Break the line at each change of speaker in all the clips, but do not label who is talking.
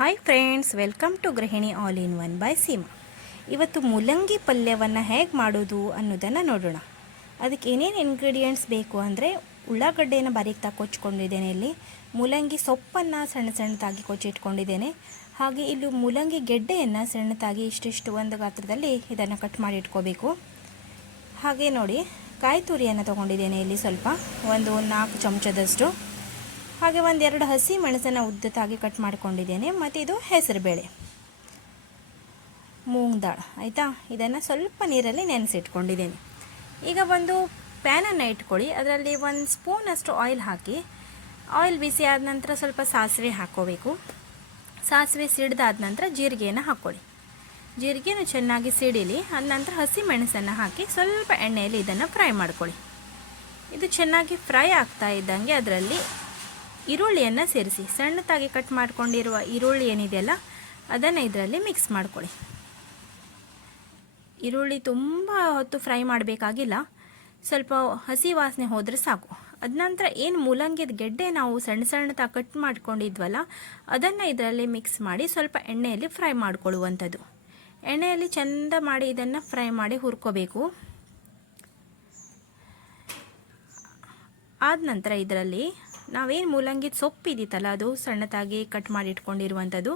Hi friends welcome to Gruhini all in one by Seema ಇವತ್ತು ಮೂಲಂಗಿ ಪಲ್ಯವನ್ನು ಹೇಗೆ ಮಾಡೋದು ಅನ್ನೋದನ್ನು ನೋಡೋಣ. ಅದಕ್ಕೆ ಏನೇನು ಇಂಗ್ರೀಡಿಯೆಂಟ್ಸ್ ಬೇಕು ಅಂದರೆ ಉಳ್ಳಾಗಡ್ಡೆನ ಬಾರೀಕ್ ಕೊಚ್ಕೊಂಡಿದ್ದೇನೆ ಇಲ್ಲಿ. ಮೂಲಂಗಿ ಸೊಪ್ಪನ್ನು ಸಣ್ಣ ಸಣ್ಣದಾಗಿ ಕೊಚ್ಚಿಟ್ಕೊಂಡಿದ್ದೇನೆ. ಹಾಗೆ ಇಲ್ಲಿ ಮೂಲಂಗಿ ಗೆಡ್ಡೆಯನ್ನು ಸಣ್ಣದಾಗಿ ಇಷ್ಟಿಷ್ಟು ಒಂದು ಗಾತ್ರದಲ್ಲಿ ಇದನ್ನು ಕಟ್ ಮಾಡಿ ಇಟ್ಕೋಬೇಕು. ಹಾಗೆ ನೋಡಿ, ಕಾಯಿ ತುರಿಯನ್ನು ತೊಗೊಂಡಿದ್ದೇನೆ ಇಲ್ಲಿ ಸ್ವಲ್ಪ. ಒಂದು ನಾಲ್ಕು ಚಮಚದಷ್ಟು. ಹಾಗೆ ಒಂದೆರಡು ಹಸಿ ಮೆಣಸನ್ನು ಉದ್ದತಾಗಿ ಕಟ್ ಮಾಡ್ಕೊಂಡಿದ್ದೇನೆ. ಮತ್ತು ಇದು ಹೆಸರುಬೇಳೆ ಮೂಂಗ್ ದಾಳ, ಆಯಿತಾ? ಇದನ್ನು ಸ್ವಲ್ಪ ನೀರಲ್ಲಿ ನೆನೆಸಿಟ್ಕೊಂಡಿದ್ದೇನೆ. ಈಗ ಒಂದು ಪ್ಯಾನನ್ನು ಇಟ್ಕೊಳ್ಳಿ. ಅದರಲ್ಲಿ ಒಂದು ಸ್ಪೂನಷ್ಟು ಆಯಿಲ್ ಹಾಕಿ ಆಯಿಲ್ ಬಿಸಿ ಆದ ನಂತರ ಸ್ವಲ್ಪ ಸಾಸಿವೆ ಹಾಕ್ಕೋಬೇಕು. ಸಾಸಿವೆ ಸಿಡ್ದಾದ ನಂತರ ಜೀರಿಗೆಯನ್ನು ಹಾಕ್ಕೊಳ್ಳಿ. ಜೀರಿಗೆನೂ ಚೆನ್ನಾಗಿ ಸಿಡಿಲಿ ಅದ ನಂತರ ಹಸಿ ಮೆಣಸನ್ನು ಹಾಕಿ ಸ್ವಲ್ಪ ಎಣ್ಣೆಯಲ್ಲಿ ಇದನ್ನು ಫ್ರೈ ಮಾಡ್ಕೊಳ್ಳಿ. ಇದು ಚೆನ್ನಾಗಿ ಫ್ರೈ ಆಗ್ತಾ ಇದ್ದಂಗೆ ಅದರಲ್ಲಿ ಈರುಳ್ಳಿಯನ್ನು ಸೇರಿಸಿ. ಸಣ್ಣದಾಗಿ ಕಟ್ ಮಾಡಿಕೊಂಡಿರುವ ಈರುಳ್ಳಿ ಏನಿದೆಯಲ್ಲ, ಅದನ್ನು ಇದರಲ್ಲಿ ಮಿಕ್ಸ್ ಮಾಡ್ಕೊಳ್ಳಿ. ಈರುಳ್ಳಿ ತುಂಬ ಹೊತ್ತು ಫ್ರೈ ಮಾಡಬೇಕಾಗಿಲ್ಲ. ಸ್ವಲ್ಪ ಹಸಿ ವಾಸನೆ ಹೋದರೆ ಸಾಕು. ಅದನಂತರ ಏನು ಮೂಲಂಗಿದ ಗೆಡ್ಡೆ ನಾವು ಸಣ್ಣ ಸಣ್ಣದಾಗಿ ಕಟ್ ಮಾಡ್ಕೊಂಡಿದ್ವಲ್ಲ, ಅದನ್ನು ಇದರಲ್ಲಿ ಮಿಕ್ಸ್ ಮಾಡಿ ಸ್ವಲ್ಪ ಎಣ್ಣೆಯಲ್ಲಿ ಫ್ರೈ ಮಾಡಿಕೊಳ್ಳುವಂಥದ್ದು. ಎಣ್ಣೆಯಲ್ಲಿ ಚೆಂದ ಮಾಡಿ ಇದನ್ನು ಫ್ರೈ ಮಾಡಿ ಹುರ್ಕೋಬೇಕು. ಆದ ನಂತರ ಇದರಲ್ಲಿ ನಾವೇನು ಮೂಲಂಗಿದ ಸೊಪ್ಪು ಇದ್ದಿತ್ತಲ್ಲ ಅದು ಸಣ್ಣದಾಗಿ ಕಟ್ ಮಾಡಿ ಇಟ್ಕೊಂಡಿರುವಂಥದ್ದು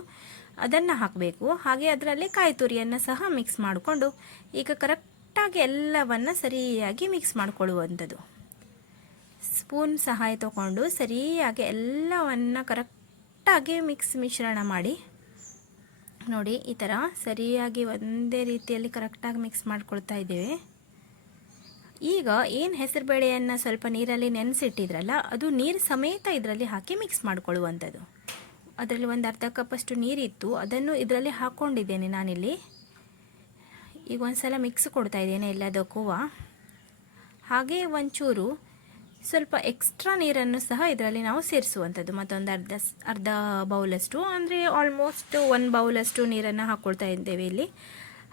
ಅದನ್ನು ಹಾಕಬೇಕು. ಹಾಗೆ ಅದರಲ್ಲಿ ಕಾಯಿ ತುರಿಯನ್ನು ಸಹ ಮಿಕ್ಸ್ ಮಾಡಿಕೊಂಡು, ಈಗ ಕರೆಕ್ಟಾಗಿ ಎಲ್ಲವನ್ನು ಸರಿಯಾಗಿ ಮಿಕ್ಸ್ ಮಾಡಿಕೊಳ್ಳುವಂಥದ್ದು ಸ್ಪೂನ್ ಸಹಾಯ ತಗೊಂಡು ಸರಿಯಾಗಿ ಎಲ್ಲವನ್ನು ಕರೆಕ್ಟಾಗಿ ಮಿಕ್ಸ್ ಮಿಶ್ರಣ ಮಾಡಿ, ನೋಡಿ ಈ ಥರ ಸರಿಯಾಗಿ ಒಂದೇ ರೀತಿಯಲ್ಲಿ ಕರೆಕ್ಟಾಗಿ ಮಿಕ್ಸ್ ಮಾಡ್ಕೊಳ್ತಾ ಇದ್ದೇವೆ. ಈಗ ಏನು ಹೆಸರುಬೇಳೆಯನ್ನು ಸ್ವಲ್ಪ ನೀರಲ್ಲಿ ನೆನೆಸಿಟ್ಟಿದ್ರಲ್ಲ, ಅದು ನೀರು ಸಮೇತ ಇದರಲ್ಲಿ ಹಾಕಿ ಮಿಕ್ಸ್ ಮಾಡ್ಕೊಳ್ಳುವಂಥದ್ದು. ಅದರಲ್ಲಿ ಒಂದು ಅರ್ಧ ಕಪ್ಪಷ್ಟು ನೀರಿತ್ತು, ಅದನ್ನು ಇದರಲ್ಲಿ ಹಾಕ್ಕೊಂಡಿದ್ದೇನೆ ನಾನಿಲ್ಲಿ. ಈಗ ಒಂದು ಸಲ ಮಿಕ್ಸ್ ಕೊಡ್ತಾ ಇದ್ದೇನೆ ಎಲ್ಲದಕ್ಕೂ. ಹಾಗೆ ಒಂಚೂರು ಸ್ವಲ್ಪ ಎಕ್ಸ್ಟ್ರಾ ನೀರನ್ನು ಸಹ ಇದರಲ್ಲಿ ನಾವು ಸೇರಿಸುವಂಥದ್ದು. ಮತ್ತೊಂದು ಅರ್ಧ ಅರ್ಧ ಬೌಲಷ್ಟು, ಅಂದರೆ ಆಲ್ಮೋಸ್ಟ್ ಒಂದು ಬೌಲಷ್ಟು ನೀರನ್ನು ಹಾಕ್ಕೊಳ್ತಾ ಇದ್ದೇವೆ ಇಲ್ಲಿ.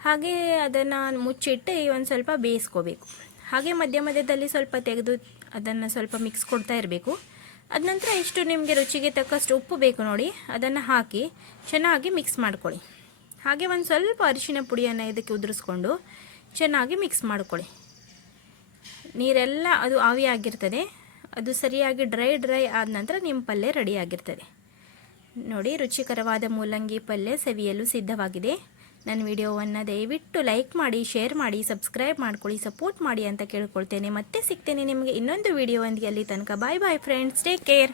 ಹಾಗೆ ಅದನ್ನು ಮುಚ್ಚಿಟ್ಟು ಒಂದು ಸ್ವಲ್ಪ ಬೇಯಿಸ್ಕೋಬೇಕು. ಹಾಗೆ ಮಧ್ಯ ಮಧ್ಯದಲ್ಲಿ ಸ್ವಲ್ಪ ತೆಗೆದು ಅದನ್ನು ಸ್ವಲ್ಪ ಮಿಕ್ಸ್ ಕೊಡ್ತಾ ಇರಬೇಕು. ಅದ ನಂತರ ಇಷ್ಟು ನಿಮಗೆ ರುಚಿಗೆ ತಕ್ಕಷ್ಟು ಉಪ್ಪು ಬೇಕು ನೋಡಿ. ಅದನ್ನು ಹಾಕಿ ಚೆನ್ನಾಗಿ ಮಿಕ್ಸ್ ಮಾಡ್ಕೊಳ್ಳಿ. ಹಾಗೆ ಒಂದು ಸ್ವಲ್ಪ ಅರಿಶಿನ ಪುಡಿಯನ್ನು ಇದಕ್ಕೆ ಉದುರಿಸ್ಕೊಂಡು ಚೆನ್ನಾಗಿ ಮಿಕ್ಸ್ ಮಾಡ್ಕೊಳ್ಳಿ. ನೀರೆಲ್ಲ ಅದು ಆವಿಯಾಗಿರ್ತದೆ ಅದು ಸರಿಯಾಗಿ ಡ್ರೈ ಡ್ರೈ ಆದ ನಂತರ ನಿಮ್ಮ ಪಲ್ಯ ರೆಡಿಯಾಗಿರ್ತದೆ ನೋಡಿ, ರುಚಿಕರವಾದ ಮೂಲಂಗಿ ಪಲ್ಯ ಸವಿಯಲು ಸಿದ್ಧವಾಗಿದೆ. ನನ್ನ ವಿಡಿಯೋವನ್ನು ದಯವಿಟ್ಟು ಲೈಕ್ ಮಾಡಿ, ಶೇರ್ ಮಾಡಿ, ಸಬ್ಸ್ಕ್ರೈಬ್ ಮಾಡ್ಕೊಳ್ಳಿ, ಸಪೋರ್ಟ್ ಮಾಡಿ ಅಂತ ಕೇಳ್ಕೊಳ್ತೇನೆ. ಮತ್ತೆ ಸಿಗ್ತೇನೆ ನಿಮಗೆ ಇನ್ನೊಂದು ವಿಡಿಯೋ ಒಂದಿಗೆ ಅಲ್ಲಿ ತನಕ bye bye friends. Take care.